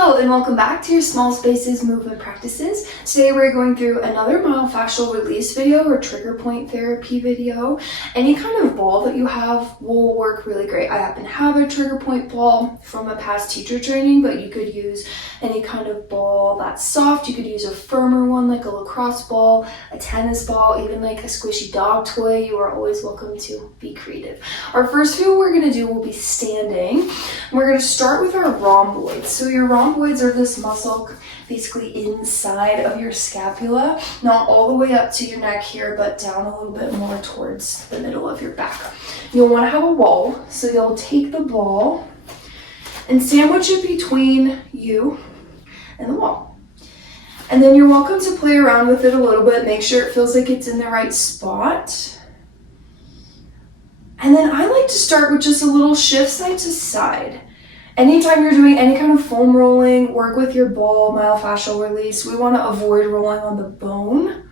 Hello and welcome back to your Small Spaces movement practices. Today we're going through another myofascial release video or trigger point therapy video. Any kind of ball that you have will work really great. I happen to have a trigger point ball from a past teacher training, but you could use any kind of ball that's soft. You could use a firmer one like a lacrosse ball, a tennis ball, even like a squishy dog toy. You are always welcome to be creative. Our first few we're going to do will be standing. We're going to start with our rhomboids. So your rhomboids are this muscle basically inside of your scapula, not all the way up to your neck here, but down a little bit more towards the middle of your back. You'll want to have a wall, so you'll take the ball and sandwich it between you and the wall. And then you're welcome to play around with it a little bit, make sure it feels like it's in the right spot. And then I like to start with just a little shift side to side. Anytime you're doing any kind of foam rolling, work with your ball, myofascial release. We want to avoid rolling on the bone.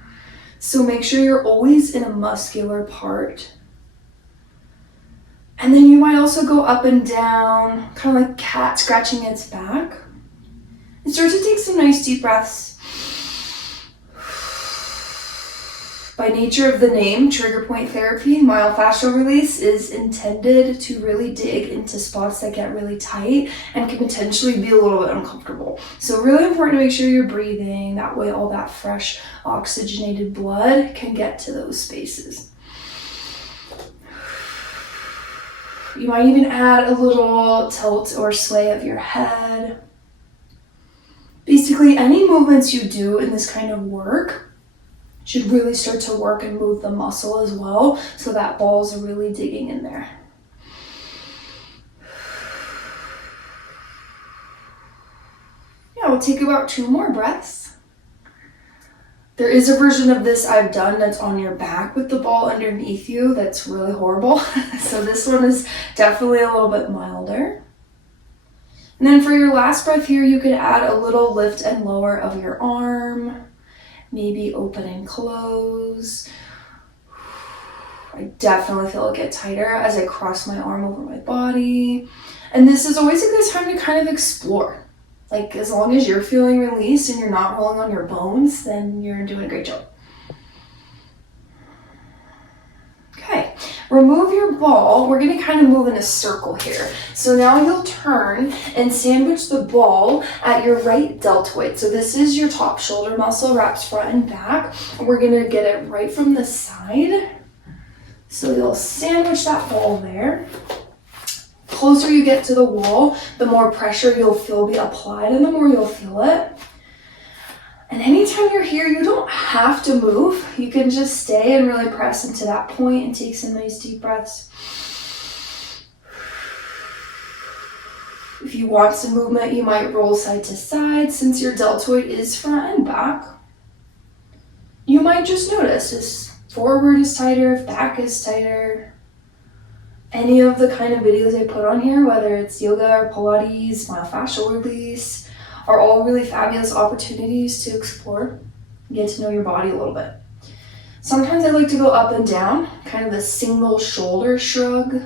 So make sure you're always in a muscular part. And then you might also go up and down, kind of like cat scratching its back. And start to take some nice deep breaths. By nature of the name, trigger point therapy, myofascial release is intended to really dig into spots that get really tight and can potentially be a little bit uncomfortable. So really important to make sure you're breathing. That way all that fresh oxygenated blood can get to those spaces. You might even add a little tilt or sway of your head. Basically, any movements you do in this kind of work should really start to work and move the muscle as well, so that ball's really digging in there. Yeah, we'll take about 2 more breaths. There is a version of this I've done that's on your back with the ball underneath you that's really horrible. So this one is definitely a little bit milder. And then for your last breath here, you could add a little lift and lower of your arm. Maybe open and close. I definitely feel it get tighter as I cross my arm over my body. And this is always a good time to kind of explore. Like, as long as you're feeling released and you're not rolling on your bones, then you're doing a great job. Okay, remove your ball. We're going to kind of move in a circle here. So now you'll turn and sandwich the ball at your right deltoid. So this is your top shoulder muscle, wraps front and back. And we're going to get it right from the side. So you'll sandwich that ball there. Closer you get to the wall, the more pressure you'll feel be applied and the more you'll feel it. And anytime you're here, you don't have to move. You can just stay and really press into that point and take some nice deep breaths. If you want some movement, you might roll side to side. Since your deltoid is front and back, you might just notice if forward is tighter, if back is tighter. Any of the kind of videos I put on here, whether it's yoga or Pilates, myofascial release, are all really fabulous opportunities to explore, get to know your body a little bit. Sometimes I like to go up and down, kind of a single shoulder shrug.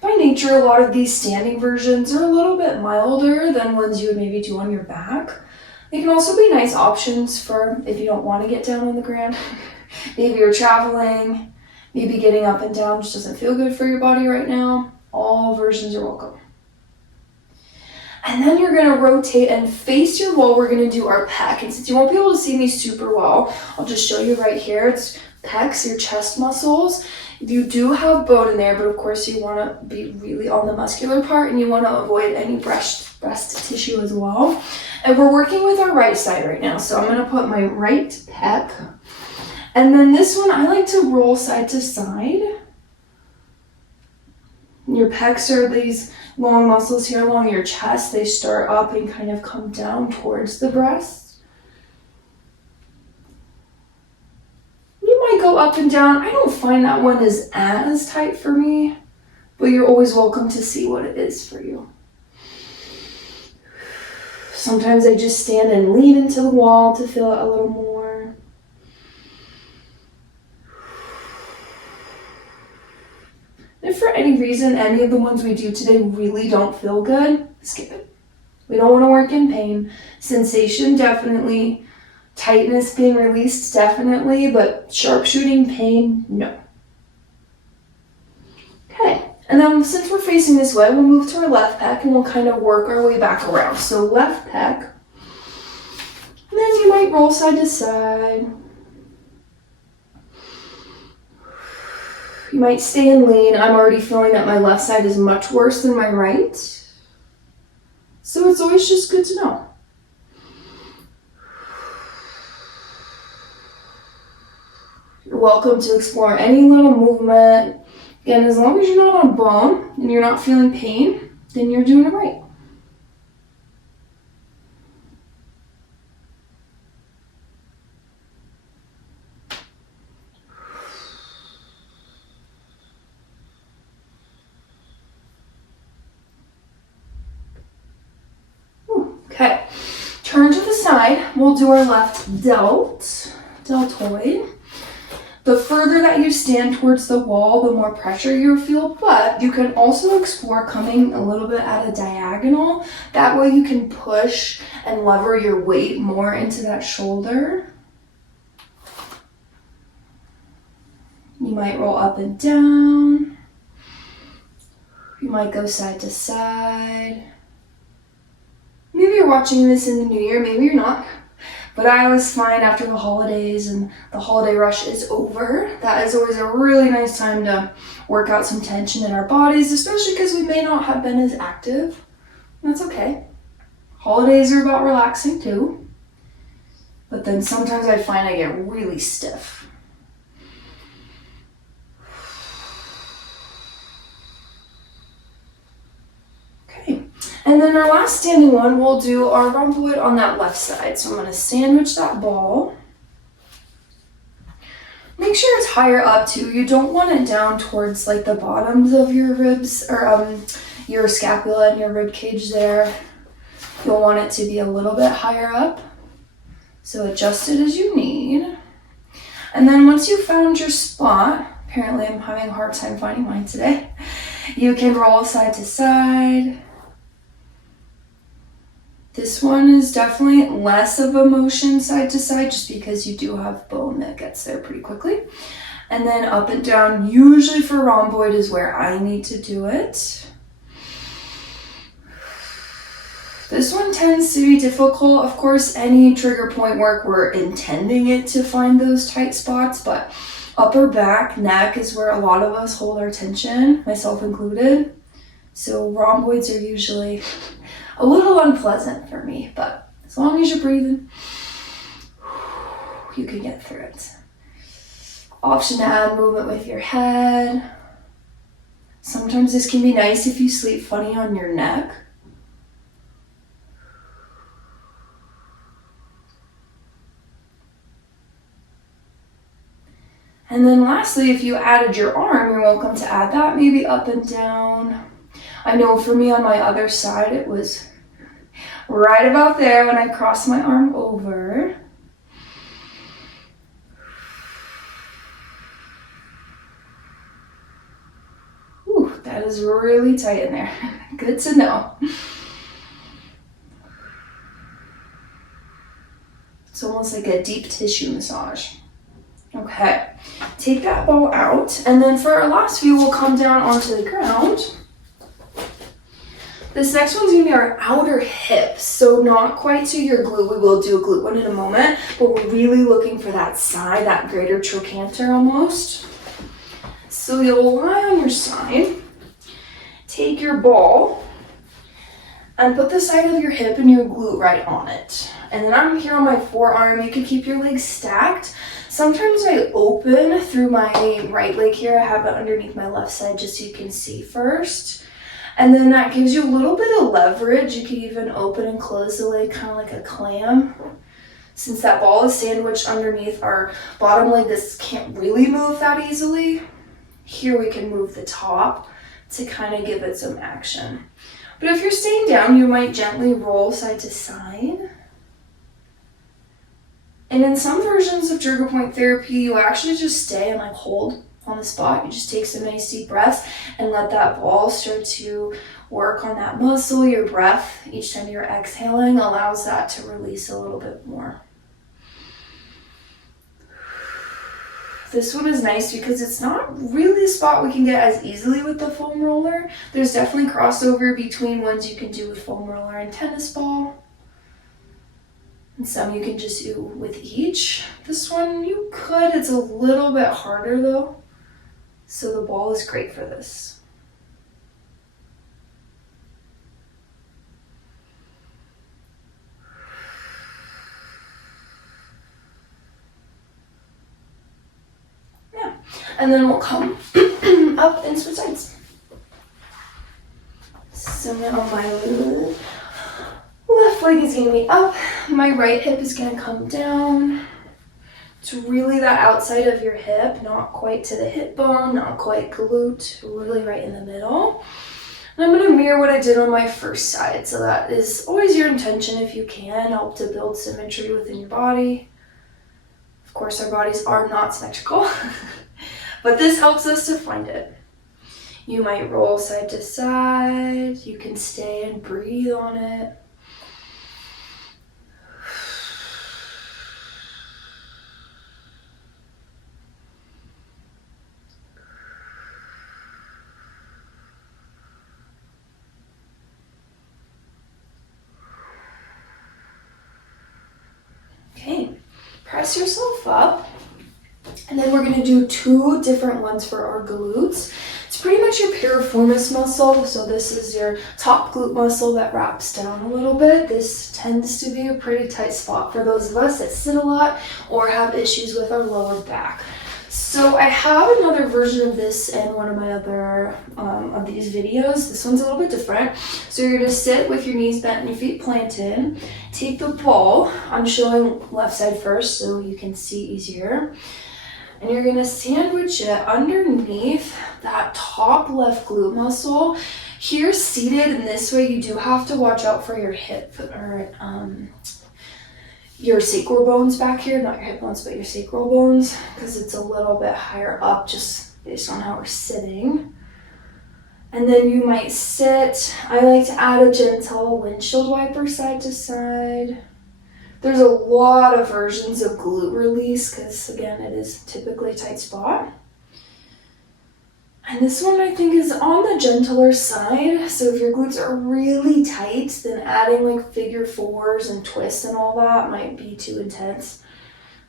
By nature, a lot of these standing versions are a little bit milder than ones you would maybe do on your back. They can also be nice options for if you don't want to get down on the ground. Maybe you're traveling, maybe getting up and down just doesn't feel good for your body right now. All versions are welcome. And then you're going to rotate and face your wall. We're going to do our pec. And since you won't be able to see me super well, I'll just show you right here. It's pecs, your chest muscles. You do have bone in there, but of course you want to be really on the muscular part and you want to avoid any breast tissue as well. And we're working with our right side right now. So I'm going to put my right pec. And then this one, I like to roll side to side. Your pecs are these long muscles here along your chest. They start up and kind of come down towards the breast. You might go up and down. I don't find that one is as tight for me, but you're always welcome to see what it is for you. Sometimes I just stand and lean into the wall to feel it a little more. If for any reason reason any of the ones we do today really don't feel good, skip it. We don't want to work in pain. Sensation, definitely. Tightness being released, definitely. But sharpshooting pain, no. Okay. And then since we're facing this way, we'll move to our left pec and we'll kind of work our way back around. So left pec. And then you might roll side to side. You might stay in lean. I'm already feeling that my left side is much worse than my right. So it's always just good to know. You're welcome to explore any little movement. Again, as long as you're not on bone and you're not feeling pain, then you're doing it right. Okay, turn to the side. We'll do our left deltoid. The further that you stand towards the wall, the more pressure you'll feel, but you can also explore coming a little bit at a diagonal. That way you can push and lever your weight more into that shoulder. You might roll up and down. You might go side to side. Maybe you're watching this in the new year, maybe you're not. But I always find after the holidays and the holiday rush is over, that is always a really nice time to work out some tension in our bodies, especially because we may not have been as active. That's okay. Holidays are about relaxing too. But then sometimes I find I get really stiff. Okay. And then our last standing one, we'll do our rhomboid on that left side. So I'm going to sandwich that ball. Make sure it's higher up too. You don't want it down towards like the bottoms of your ribs or your scapula and your rib cage there. You'll want it to be a little bit higher up. So adjust it as you need. And then once you've found your spot, apparently I'm having a hard time finding mine today, you can roll side to side. This one is definitely less of a motion side to side just because you do have bone that gets there pretty quickly. And then up and down, usually for rhomboid is where I need to do it. This one tends to be difficult. Of course, any trigger point work, we're intending it to find those tight spots, but upper back, neck is where a lot of us hold our tension, myself included. So rhomboids are usually a little unpleasant for me, but as long as you're breathing, you can get through it. Option to add movement with your head. Sometimes this can be nice if you sleep funny on your neck. And then lastly, if you added your arm, you're welcome to add that, maybe up and down. I know for me on my other side, it was right about there when I crossed my arm over. Ooh, that is really tight in there. Good to know. It's almost like a deep tissue massage. Okay, take that ball out, and then for our last few, we'll come down onto the ground. This next one's gonna be our outer hips, so not quite to your glute. We will do a glute one in a moment, but we're really looking for that side, that greater trochanter almost. So you'll lie on your side, take your ball, and put the side of your hip and your glute right on it. And then I'm here on my forearm. You can keep your legs stacked. Sometimes I open through my right leg here. I have it underneath my left side just so you can see first. And then that gives you a little bit of leverage. You can even open and close the leg kind of like a clam. Since that ball is sandwiched underneath our bottom leg, this can't really move that easily. Here we can move the top to kind of give it some action. But if you're staying down, you might gently roll side to side. And in some versions of trigger point therapy, you actually just stay and like hold on the spot. You just take some nice deep breaths and let that ball start to work on that muscle. Your breath, each time you're exhaling, allows that to release a little bit more. This one is nice because it's not really a spot we can get as easily with the foam roller. There's definitely crossover between ones you can do with foam roller and tennis ball. And some you can just do with each. This one you could, it's a little bit harder though. So the ball is great for this. And then we'll come up and switch sides. So now my left leg is going to be up. My right hip is going to come down. It's really that outside of your hip, not quite to the hip bone, not quite glute, really right in the middle. And I'm going to mirror what I did on my first side. So that is always your intention if you can, help to build symmetry within your body. Of course, our bodies are not symmetrical. But this helps us to find it. You might roll side to side. You can stay and breathe on it. Okay, press yourself up. And then we're going to do 2 different ones for our glutes. It's pretty much your piriformis muscle. So this is your top glute muscle that wraps down a little bit. This tends to be a pretty tight spot for those of us that sit a lot or have issues with our lower back. So I have another version of this in one of my other of these videos. This one's a little bit different. So you're going to sit with your knees bent and your feet planted. Take the ball. I'm showing left side first so you can see easier. And you're going to sandwich it underneath that top left glute muscle. Here, seated in this way, you do have to watch out for your hip or your sacral bones back here. Not your hip bones, but your sacral bones, because it's a little bit higher up just based on how we're sitting. And then you might sit. I like to add a gentle windshield wiper side to side. There's a lot of versions of glute release because, again, it is typically a tight spot. And this one I think is on the gentler side. So if your glutes are really tight, then adding like figure 4s and twists and all that might be too intense.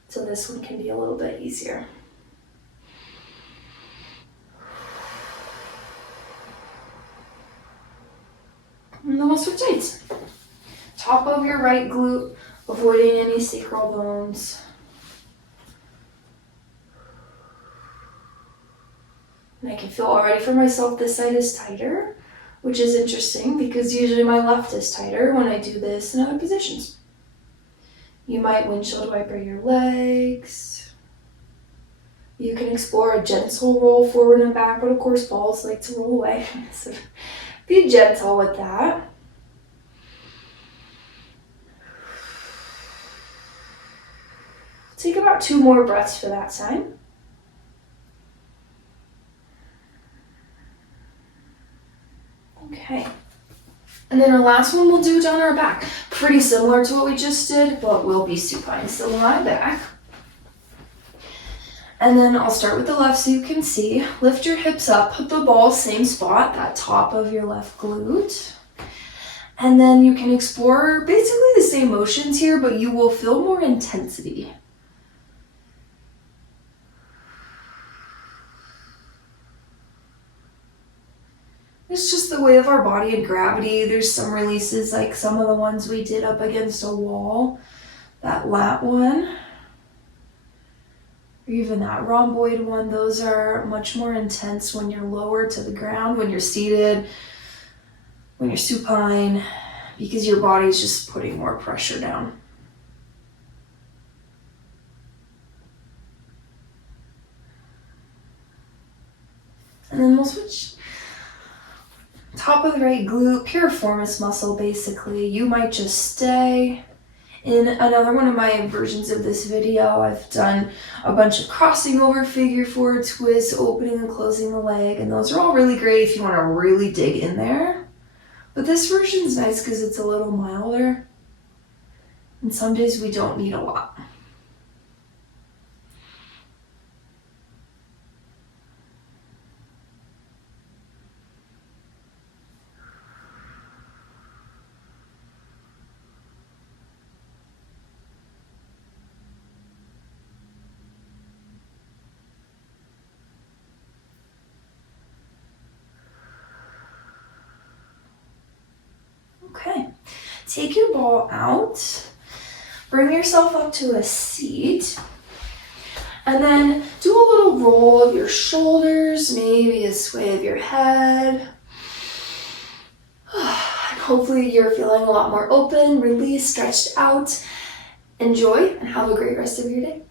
So this one can be a little bit easier. And then we'll switch sides. Top of your right glute. Avoiding any sacral bones. And I can feel already for myself this side is tighter, which is interesting because usually my left is tighter when I do this in other positions. You might windshield wiper your legs. You can explore a gentle roll forward and back, but of course balls like to roll away. So be gentle with that. Take about 2 more breaths for that side. Okay. And then our last one we'll do down our back. Pretty similar to what we just did, but we'll be supine. So lie back. And then I'll start with the left so you can see. Lift your hips up, put the ball same spot, that top of your left glute. And then you can explore basically the same motions here, but you will feel more intensity. It's just the way of our body and gravity. There's some releases, like some of the ones we did up against a wall. That lat one. Or even that rhomboid one. Those are much more intense when you're lower to the ground, when you're seated, when you're supine, because your body's just putting more pressure down. And then we'll switch. Top of the right glute, piriformis muscle basically. You might just stay In another one of my versions of this video, I've done a bunch of crossing over figure four twists, opening and closing the leg, and those are all really great if you want to really dig in there. But this version's nice because it's a little milder, and some days we don't need a lot. Okay, take your ball out, bring yourself up to a seat, and then do a little roll of your shoulders, maybe a sway of your head. And hopefully you're feeling a lot more open, released, stretched out. Enjoy and have a great rest of your day.